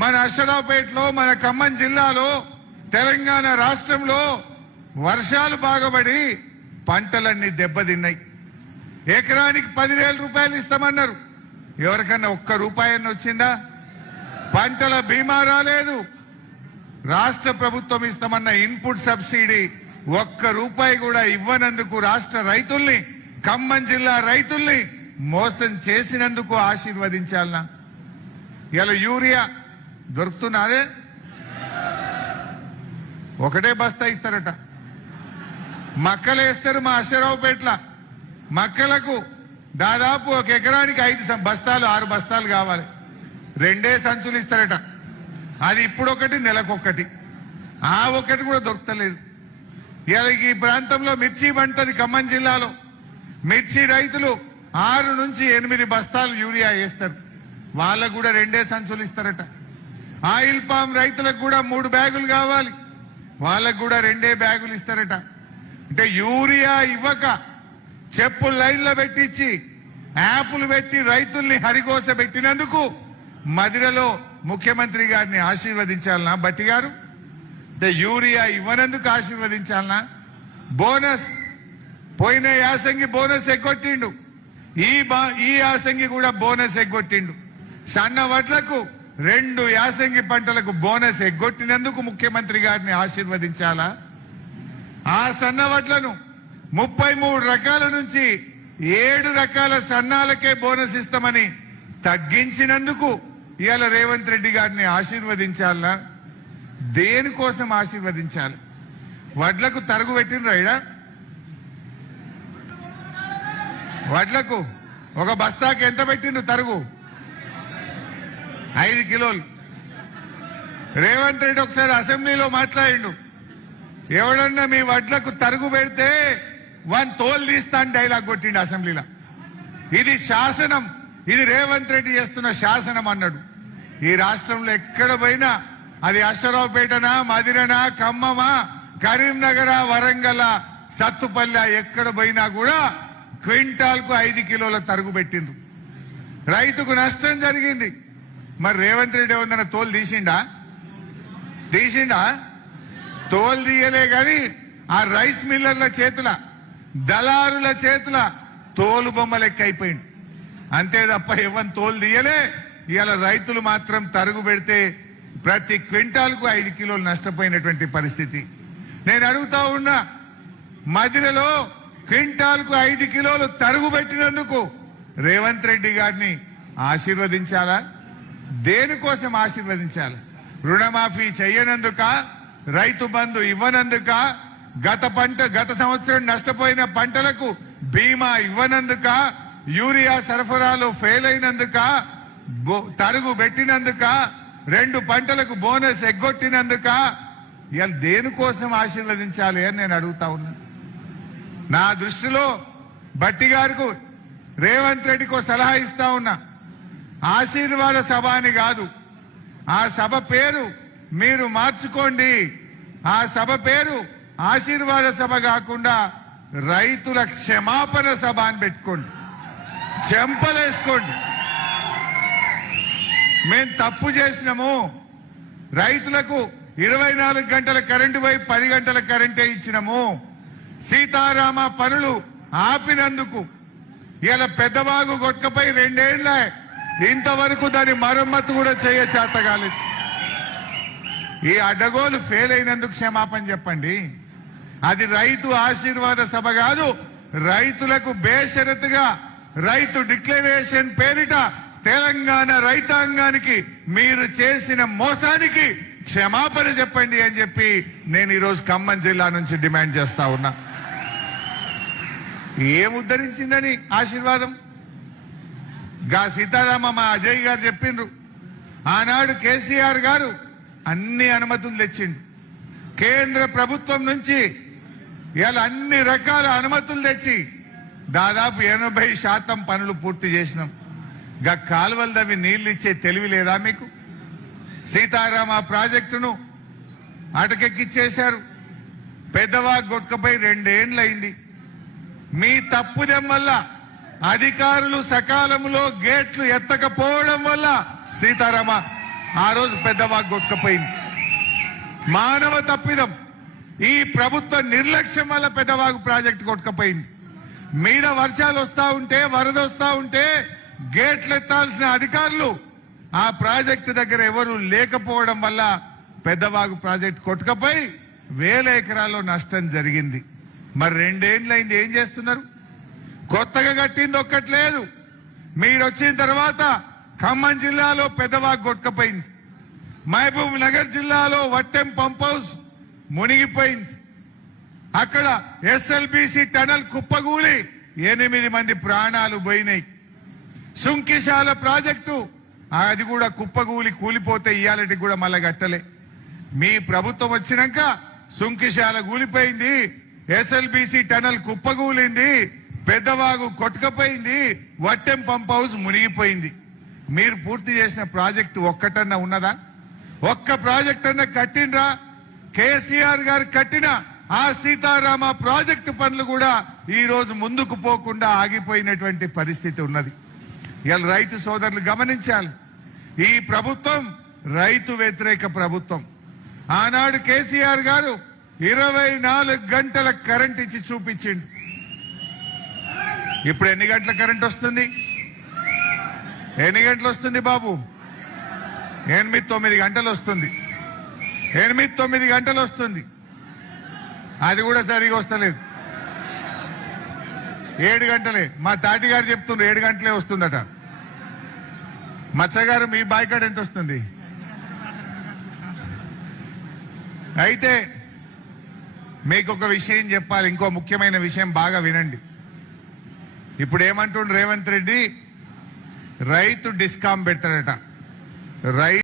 మన అశ్వరావుపేటలో, మన ఖమ్మం జిల్లాలో, తెలంగాణ రాష్ట్రంలో వర్షాలు బాగబడి పంటలన్నీ దెబ్బతిన్నాయి. ఎకరానికి 10,000 రూపాయలు ఇస్తామన్నారు. ఎవరికన్నా ఒక్క రూపాయి వచ్చిందా? పంటల బీమా రాలేదు. రాష్ట్ర ప్రభుత్వం ఇస్తామన్న ఇన్పుట్ సబ్సిడీ ఒక్క రూపాయి కూడా ఇవ్వనందుకు రాష్ట్ర రైతుల్ని, ఖమ్మం జిల్లా రైతుల్ని మోసం చేసినందుకు ఆశీర్వదించాలనా? ఇలా యూరియా దొరుకుతున్నదే, ఒకటే బస్తా ఇస్తారట. మక్కలు వేస్తారు మా అశ్వరావుపేటలో. మక్కలకు దాదాపు ఒక ఎకరానికి 5 బస్తాలు 6 బస్తాలు కావాలి. 2 సంచులు ఇస్తారట. అది ఇప్పుడొకటి, నెలకొకటి. ఆ ఒకటి కూడా దొరకలేదు. ఇలా ఈ ప్రాంతంలో మిర్చి పంటది ఖమ్మం జిల్లాలో. మిర్చి రైతులు 6 నుంచి 8 బస్తాలు యూరియా వేస్తారు. వాళ్ళకు కూడా 2 సంచులు ఇస్తారట. ఆయిల్ పామ్ రైతులకు కూడా 3 బ్యాగులు కావాలి. వాళ్ళకు కూడా 2 బ్యాగులు ఇస్తారట. అంటే యూరియా ఇవ్వక చెప్పులు లైన్లో పెట్టించి యాప్లు పెట్టి రైతుల్ని హరికోస పెట్టినందుకు మదిరలో ముఖ్యమంత్రి గారిని ఆశీర్వదించాలనా బట్టి గారు? అంటే యూరియా ఇవ్వనందుకు ఆశీర్వదించాలనా? బోనస్ పోయిన యాసంగి బోనస్ ఎగ్గొట్టిండు. ఈ యాసంగి కూడా బోనస్ ఎగ్గొట్టిండు. సన్న వడ్లకు 2 యాసంగి పంటలకు బోనస్ ఎగ్గొట్టినందుకు ముఖ్యమంత్రి గారిని ఆశీర్వదించాలా? ఆ సన్న వడ్లను 33 రకాల నుంచి 7 రకాల సన్నాలకే బోనస్ ఇస్తామని తగ్గించినందుకు ఇవాళ రేవంత్ రెడ్డి గారిని ఆశీర్వదించాలా? దేనికోసం ఆశీర్వదించాలి? వడ్లకు తరుగు పెట్టినరా? ఇడా వడ్లకు ఒక బస్తాకి ఎంత పెట్టిండు తరుగు? 5 కిలోలు. రేవంత్ రెడ్డి ఒకసారి అసెంబ్లీలో మాట్లాడిండు. ఎవడన్నా మీ వడ్లకు తరుగు పెడితే 1 తోలు తీస్తా అని డైలాగ్ కొట్టిండు అసెంబ్లీలో. ఇది శాసనం, ఇది రేవంత్ రెడ్డి చేస్తున్న శాసనం అన్నాడు. ఈ రాష్ట్రంలో ఎక్కడ పోయినా, అది అశ్వరావుపేటనా, మదిరనా, ఖమ్మమా, కరీంనగర్, వరంగల్, సత్తుపల్లి, ఎక్కడ పోయినా కూడా క్వింటాల్కు 5 కిలోల తరుగు పెట్టిండ్రు. రైతుకు నష్టం జరిగింది. మరి రేవంత్ రెడ్డి ఏమన్నా తోలు తీసిండా? తోలు తీయలే గాని ఆ రైస్ మిల్లర్ల చేతుల, దళారుల చేతుల తోలు బొమ్మ లెక్క అయిపోయింది. అంతే తప్ప ఎవరు తోలు తీయలే. ఇవాళ రైతులు మాత్రం తరుగు పెడితే ప్రతి క్వింటాల్కు 5 కిలోలు నష్టపోయినటువంటి పరిస్థితి. నేను అడుగుతా ఉన్నా, మదిరలో క్వింటాల్కు 5 కిలోలు తరుగు పెట్టినందుకు రేవంత్ రెడ్డి గారిని ఆశీర్వదించాలా? దేనికోసం ఆశీర్వదించాలి? రుణమాఫీ చెయ్యనందుక? రైతు బంధు ఇవ్వనందుక? గత సంవత్సరం నష్టపోయిన పంటలకు బీమా ఇవ్వనందుక? యూరియా సరఫరాలో ఫెయిల్ అయినందుక? తరుగు పెట్టినందుక? 2 పంటలకు బోనస్ ఎగ్గొట్టినందుక? ఇవాళ దేనికోసం ఆశీర్వదించాలి అని నేను అడుగుతా ఉన్నా. నా దృష్టిలో బట్టి గారికి రేవంత్ రెడ్డికి సలహా ఇస్తా ఉన్నా. ఆశీర్వాద సభ అని కాదు, ఆ సభ పేరు మీరు మార్చుకోండి. ఆ సభ పేరు ఆశీర్వాద సభ కాకుండా రైతుల క్షమాపణ సభ అని పెట్టుకోండి. చెంపలేసుకోండి. మేం తప్పు చేసినాము, రైతులకు 24 గంటల కరెంటు వైపు 10 గంటల కరెంటే ఇచ్చినాము, సీతారామ పనులు ఆపినందుకు ఇలా పెద్దవాగు గొట్టపై 2 ఏళ్ల ఇంతవరకు దాని మరమ్మతు కూడా చేత కాలేదు. ఈ అడ్డగోలు ఫెయిల్ అయినందుకు క్షమాపణ చెప్పండి. అది రైతు ఆశీర్వాద సభ కాదు. రైతులకు బేషరతుగా రైతు డిక్లరేషన్ పేరిట తెలంగాణ రైతాంగానికి మీరు చేసిన మోసానికి క్షమాపణ చెప్పండి అని చెప్పి నేను ఈరోజు ఖమ్మం జిల్లా నుంచి డిమాండ్ చేస్తా ఉన్నా. ఏం ఉద్ధరించిందని ఆశీర్వాదం? సీతారామ మా అజయ్ గారు చెప్పిండ్రు. ఆనాడు కేసీఆర్ గారు అన్ని అనుమతులు తెచ్చిండు. కేంద్ర ప్రభుత్వం నుంచి ఇలా అన్ని రకాల అనుమతులు తెచ్చి దాదాపు 80% పనులు పూర్తి చేసినాం. కాలువలు దవి నీళ్లు ఇచ్చే తెలివి లేదా మీకు? సీతారామ ప్రాజెక్టును అటకెక్కిచ్చేశారు. పెద్దవాగు గొట్టపై 2 ఏళ్లయింది. మీ తప్పుదం వల్ల, అధికారులు సకాలంలో గేట్లు ఎత్తకపోవడం వల్ల సీతారామ ఆ రోజు పెద్దవాగు కొట్టుకుపోయింది. మానవ తప్పిదం, ఈ ప్రభుత్వ నిర్లక్ష్యం వల్ల పెద్దవాగు ప్రాజెక్టు కొట్టుకుపోయింది. మీద వర్షాలు వస్తా ఉంటే, వరద వస్తా ఉంటే గేట్లు ఎత్తాల్సిన అధికారులు ఆ ప్రాజెక్టు దగ్గర ఎవరు లేకపోవడం వల్ల పెద్దవాగు ప్రాజెక్టు కొట్టుకుపోయి వేల ఎకరాల్లో నష్టం జరిగింది. మరి 2 ఏళ్లైంది, ఏం చేస్తున్నారు? కొత్తగా కట్టింది ఒక్కట్లేదు. మీరు వచ్చిన తర్వాత ఖమ్మం జిల్లాలో పెద్దవాగు కొట్టుకుపోయింది. మహబూబ్ నగర్ జిల్లాలో వట్టెం పంప్ హౌస్ మునిగిపోయింది. అక్కడ ఎస్ఎల్బిసి టనల్ కుప్పగూలి 8 మంది ప్రాణాలు పోయినాయి. సుంకిశాల ప్రాజెక్టు అది కూడా కుప్పగూలి కూలిపోతే ఇయాలటి కూడా మళ్ళా కట్టలే. మీ ప్రభుత్వం వచ్చినాక సుంకిశాల కూలిపోయింది, ఎస్ఎల్బిసి టనల్ కుప్పగూలింది, పెద్దవాగు కొట్టుకపోయింది, వట్టెం పంప్ హౌస్ మునిగిపోయింది. మీరు పూర్తి చేసిన ప్రాజెక్టు ఒక్కటన్నా ఉన్నదా? ఒక్క ప్రాజెక్ట్ అన్నా కట్టినరా? కేసీఆర్ గారు కట్టిన ఆ సీతారామ ప్రాజెక్టు పనులు కూడా ఈ రోజు ముందుకు పోకుండా ఆగిపోయినటువంటి పరిస్థితి ఉన్నది. ఇలా రైతు సోదరులు గమనించాలి, ఈ ప్రభుత్వం రైతు వ్యతిరేక ప్రభుత్వం. ఆనాడు కేసీఆర్ గారు 24 గంటల కరెంట్ ఇచ్చి చూపించిండు. ఇప్పుడు ఎన్ని గంటల కరెంట్ వస్తుంది? ఎన్ని గంటలు వస్తుంది బాబు? 8-9 గంటలు వస్తుంది. 8-9 గంటలు వస్తుంది. అది కూడా సరిగా వస్తలేదు. 7 గంటలే. మా తాటి గారు చెప్తున్నారు 7 గంటలే వస్తుందట. మత్స్యగారు మీ బాయ్కాట్ ఎంత వస్తుంది? అయితే మీకు ఒక విషయం చెప్పాలి, ఇంకో ముఖ్యమైన విషయం బాగా వినండి. ఇప్పుడు ఏమంటుండు రేవంత్ రెడ్డి, రైతు డిస్కామ్ పెడతాడట.